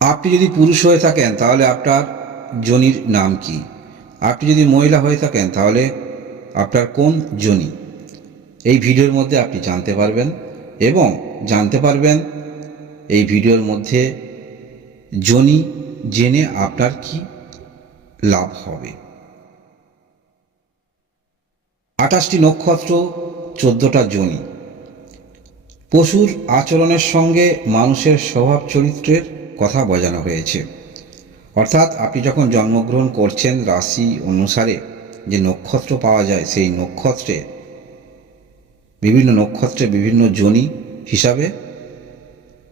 আপনি যদি পুরুষ হয়ে থাকেন, তাহলে আপনার জনির নাম কি? আপনি যদি মহিলা হয়ে থাকেন, তাহলে আপনার কোন জনি? এই ভিডিওর মধ্যে আপনি জানতে পারবেন এবং জানতে পারবেন এই ভিডিওর মধ্যে জনি জেনে আপনার কি লাভ হবে। আঠাশটি নক্ষত্র, চোদ্দটা জনি। পশুর আচরণের সঙ্গে মানুষের স্বভাব চরিত্রের কথা বোঝানো হয়েছে। অর্থাৎ আপনি যখন জন্মগ্রহণ করছেন রাশি অনুসারে যে নক্ষত্র পাওয়া যায়, সেই নক্ষত্রে, বিভিন্ন নক্ষত্রে বিভিন্ন জনি হিসাবে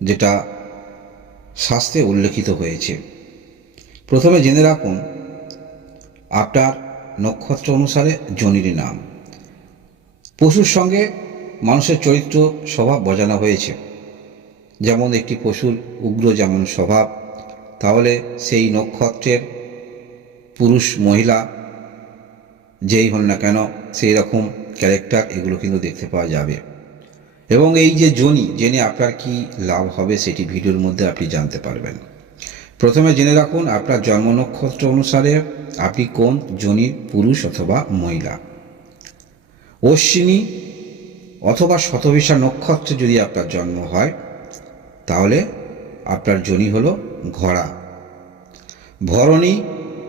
যেটা শাস্ত্রে উল্লেখিত হয়েছে। প্রথমে জেনে রাখুন, আপনার নক্ষত্র অনুসারে জনির নাম। পশুর সঙ্গে মানুষের চরিত্র, স্বভাব বোঝানো হয়েছে। যেমন একটি পশুর উগ্র যেমন স্বভাব, তাহলে সেই নক্ষত্রের পুরুষ মহিলা যেই হন না কেন সেই রকম ক্যারেক্টার এগুলো কিন্তু দেখতে পাওয়া যাবে। এবং এই যে জনি, জেনে আপনার কি লাভ হবে সেটি ভিডিওর মধ্যে আপনি জানতে পারবেন। প্রথমে জেনে রাখুন আপনার জন্ম নক্ষত্র অনুসারে আপনি কোন জনির পুরুষ অথবা মহিলা। অশ্বিনী অথবা শতবিশা নক্ষত্রে যদি আপনার জন্ম হয় তাহলে আপনার জনি হলো ঘোড়া। ভরণী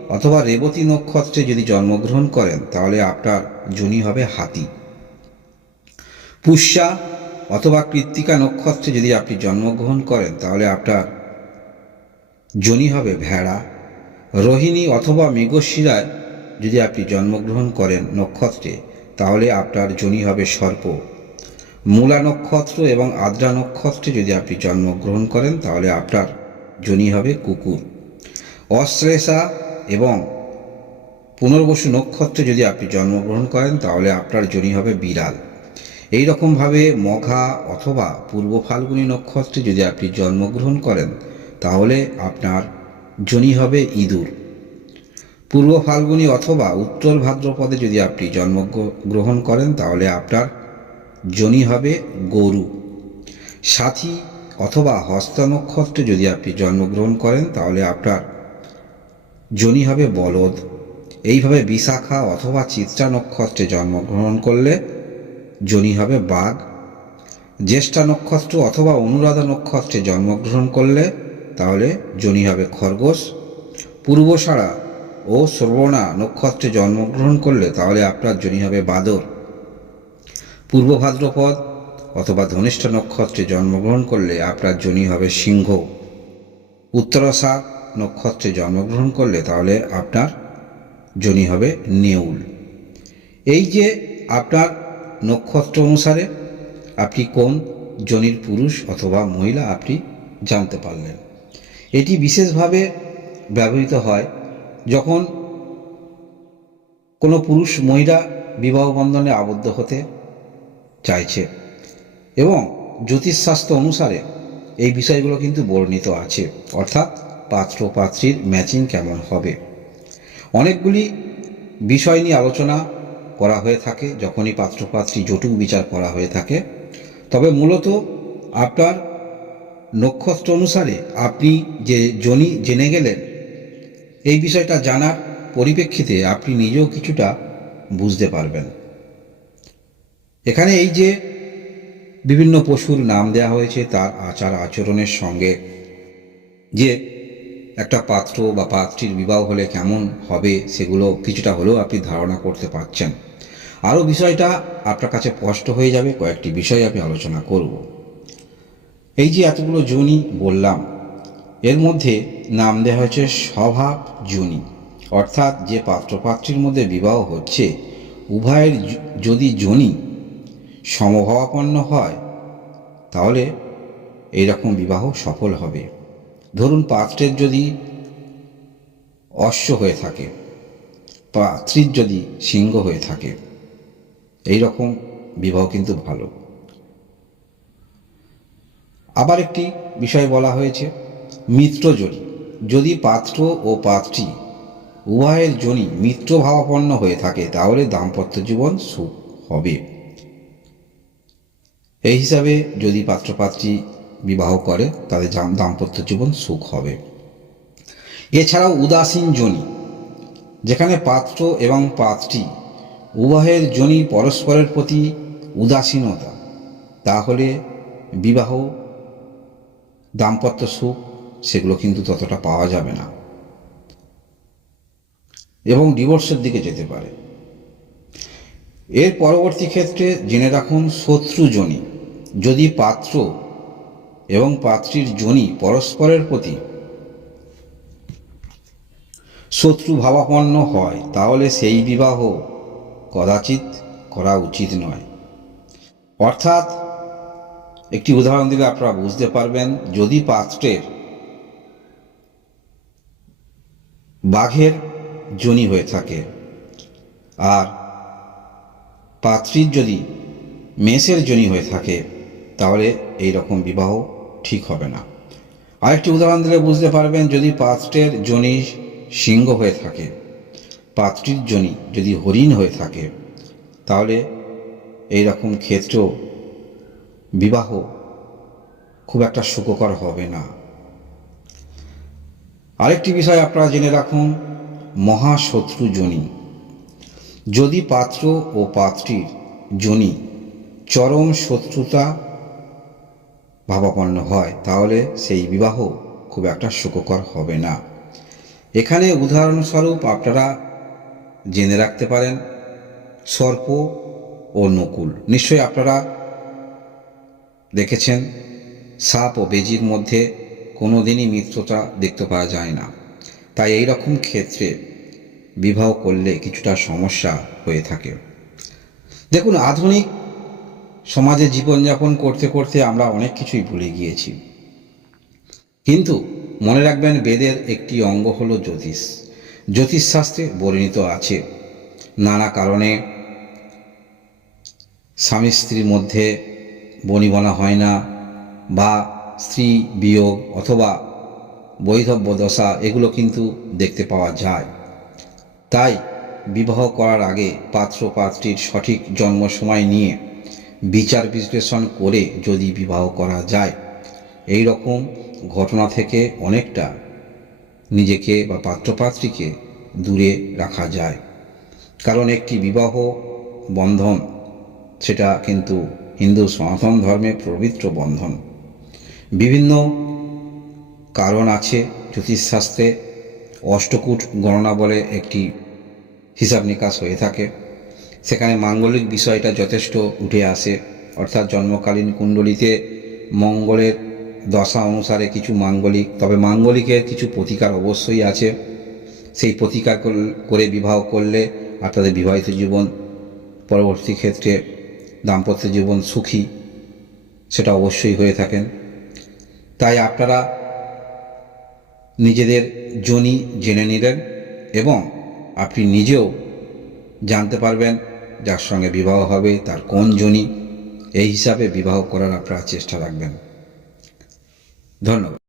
অথবা রেবতী নক্ষত্রে যদি জন্মগ্রহণ করেন, তাহলে আপনার জনি হবে হাতি। পুষ্যা অথবা কৃত্তিকা নক্ষত্রে যদি আপনি জন্মগ্রহণ করেন, তাহলে আপনার জনি হবে ভেড়া। রোহিণী অথবা মৃগশিরায় যদি আপনি জন্মগ্রহণ করেন নক্ষত্রে, তাহলে আপনার জনি হবে সর্প। মূলা নক্ষত্র এবং আদ্রা নক্ষত্রে যদি আপনি জন্মগ্রহণ করেন, তাহলে আপনার জনি হবে কুকুর। অশ্লেষা এবং পুনর্বসু নক্ষত্রে যদি আপনি জন্মগ্রহণ করেন, তাহলে আপনার জনি হবে বিড়াল। এই রকমভাবে মঘা অথবা পূর্ব ফাল্গুনী নক্ষত্রে যদি আপনি জন্মগ্রহণ করেন, তাহলে আপনার জনি হবে ইঁদুর। পূর্ব ফাল্গুনী অথবা উত্তর ভাদ্রপদে যদি আপনি জন্মগ্রহণ করেন, তাহলে আপনার জনি হবে গরু। সাথী অথবা হস্ত নক্ষত্রে যদি আপনি জন্মগ্রহণ করেন, তাহলে আপনার জনি হবে বলদ। এইভাবে বিশাখা অথবা চিত্রা নক্ষত্রে জন্মগ্রহণ করলে জনি হবে বাঘ। জ্যেষ্ঠা নক্ষত্র অথবা অনুরাধা নক্ষত্রে জন্মগ্রহণ করলে, তাহলে জনি হবে খরগোশ। পূর্বসারা ও শ্রবণা নক্ষত্রে জন্মগ্রহণ করলে, তাহলে আপনার জনি হবে বাদর। পূর্ব ভাদ্রপদ অথবা ধনিষ্ঠ নক্ষত্রে জন্মগ্রহণ করলে আপনার জনি হবে সিংহ। উত্তরাষা নক্ষত্রে জন্মগ্রহণ করলে তাহলে আপনার জনি হবে নেউল। এই যে আপনার নক্ষত্র অনুসারে আপনি কোন জনির পুরুষ অথবা মহিলা আপনি জানতে পারলেন। এটি বিশেষভাবে ব্যবহৃত হয় যখন কোনো পুরুষ মহিলা বিবাহ বন্ধনে আবদ্ধ হতে চাইছে। এবং জ্যোতিষশাস্ত্র অনুসারে এই বিষয়গুলো কিন্তু বর্ণিত আছে। অর্থাৎ পাত্র পাত্রীর ম্যাচিং কেমন হবে? অনেকগুলি বিষয় নিয়ে আলোচনা করা হয়ে থাকে, যখনই পাত্রপাত্রী জটুক বিচার করা হয়ে থাকে। তবে মূলত আপনার নক্ষত্র অনুসারে আপনি যে জনি জেনে গেলেন, এই বিষয়টা জানার পরিপ্রেক্ষিতে আপনি নিজেও কিছুটা বুঝতে পারবেন। এখানে এই যে বিভিন্ন পশুর নাম দেওয়া হয়েছে, তার আচার আচরণের সঙ্গে যে একটা পাত্র বা পাত্রীর বিবাহ হলে কেমন হবে সেগুলো কিছুটা হলেও আপনি ধারণা করতে পারছেন। আরও বিষয়টা আপনার কাছে স্পষ্ট হয়ে যাবে, কয়েকটি বিষয় আমি আলোচনা করব। এই যে এতগুলো জনি বললাম, এর মধ্যে নাম দেওয়া হয়েছে স্বভাব জনি। অর্থাৎ যে পাত্রপাত্রীর মধ্যে বিবাহ হচ্ছে, উভয়ের যদি জনি সমভাবাপন্ন হয়, তাহলে এইরকম বিবাহ সফল হবে। ধরুন পাত্রের যদি অশ্ব হয়ে থাকে, পাত্রীর যদি সিংহ হয়ে থাকে এই রকম বিবাহ কিন্তু ভালো। আবার একটি বিষয় বলা হয়েছে, মিত্রজনী। যদি পাত্র ও পাত্রী উভয়ের জনি মিত্রভাবাপন্ন হয়ে থাকে, তাহলে দাম্পত্য জীবন সুখ হবে। এই হিসাবে যদি পাত্রপাত্রী বিবাহ করে, তাদের দাম্পত্য জীবন সুখ হবে। এছাড়াও উদাসীন জনি, যেখানে পাত্র এবং পাত্রী উভয়ের জনি পরস্পরের প্রতি উদাসীনতা, তাহলে বিবাহ, দাম্পত্য সুখ, সেগুলো কিন্তু ততটা পাওয়া যাবে না। এবং ডিভোর্সের দিকে যেতে পারে। এর পরবর্তী ক্ষেত্রে জেনে রাখুন শত্রুজনী যদি পাত্র এবং পাত্রীর জনি পরস্পরের প্রতি শত্রু ভাবাপন্ন হয়, তাহলে সেই বিবাহ কদাচিৎ করা উচিত নয়। অর্থাৎ একটি উদাহরণ দিলে আপনারা বুঝতে পারবেন, যদি পাত্রের বাঘের জনি হয়ে থাকে আর পাত্রীর যদি মেষের জনি হয়ে থাকে তাহলে এই রকম বিবাহ ঠিক হবে না। আরেকটি উদাহরণ দিলে বুঝতে পারবেন যদি পাত্রের জনি সিংহ হয়ে থাকে, পাত্রীর জনি যদি হরিণ হয়ে থাকে, তাহলে এই রকম ক্ষেত্রেও বিবাহ খুব একটা সুখকর হবে না। আরেকটি বিষয় আপনারা জেনে রাখুন, মহাশত্রু জনি। যদি পাত্র ও পাত্রীর জনি চরম শত্রুতা ভাবাপন্ন হয়, তাহলে সেই বিবাহ খুব একটা সুখকর হবে না। এখানে উদাহরণস্বরূপ আপনারা জেনে রাখতে পারেন, সর্প ও নকুল। নিশ্চয়ই আপনারা দেখেছেন, সাপ ও বেজির মধ্যে কোনো দিনই মিত্রতা দেখতে পাওয়া যায় না। তাই এই রকম ক্ষেত্রে বিবাহ করলে কিছুটা সমস্যা হয়ে থাকে। দেখুন, আধুনিক সমাজে জীবনযাপন করতে করতে আমরা অনেক কিছুই ভুলে গিয়েছি। কিন্তু মনে রাখবেন বেদের একটি অঙ্গ হল জ্যোতিষ। জ্যোতিষশাস্ত্রে বর্ণিত আছে, নানা কারণে স্বামী স্ত্রীর মধ্যে বনিবনা হয় না বা স্ত্রী বিয়োগ অথবা বৈধব্য দশা এগুলো কিন্তু দেখতে পাওয়া যায়। তাই বিবাহ করার আগে পাত্র পাত্রীর সঠিক জন্ম সময় নিয়ে বিচার বিশ্লেষণ করে যদি বিবাহ করা যায়, এই রকম ঘটনা থেকে অনেকটা নিজেকে বা পাত্রপাত্রীকে দূরে রাখা যায়। কারণ একটি বিবাহ বন্ধন, সেটা কিন্তু হিন্দু সনাতন ধর্মে পবিত্র বন্ধন। বিভিন্ন কারণ আছে, জ্যোতিষশাস্ত্রে অষ্টকূট গণনা বলে একটি হিসাব নিকাশ হয়ে থাকে। সেখানে মাঙ্গলিক বিষয়টা যথেষ্ট উঠে আসে। অর্থাৎ জন্মকালীন কুণ্ডলিতে মঙ্গলের দশা অনুসারে কিছু মাঙ্গলিক, তবে মাঙ্গলিকের কিছু প্রতিকার অবশ্যই আছে। সেই প্রতিকার করে বিবাহ করলে আপনাদের বিবাহিত জীবন, পরবর্তী ক্ষেত্রে দাম্পত্য জীবন সুখী, সেটা অবশ্যই হয়ে থাকেন। তাই আপনারা নিজেদের জনি জেনে নিলেন এবং আপনি নিজেও জানতে পারবেন যার সঙ্গে বিবাহ হবে তার কোন জনি? এই হিসাবে বিবাহ করার আপনারা চেষ্টা রাখবেন। ধন্যবাদ।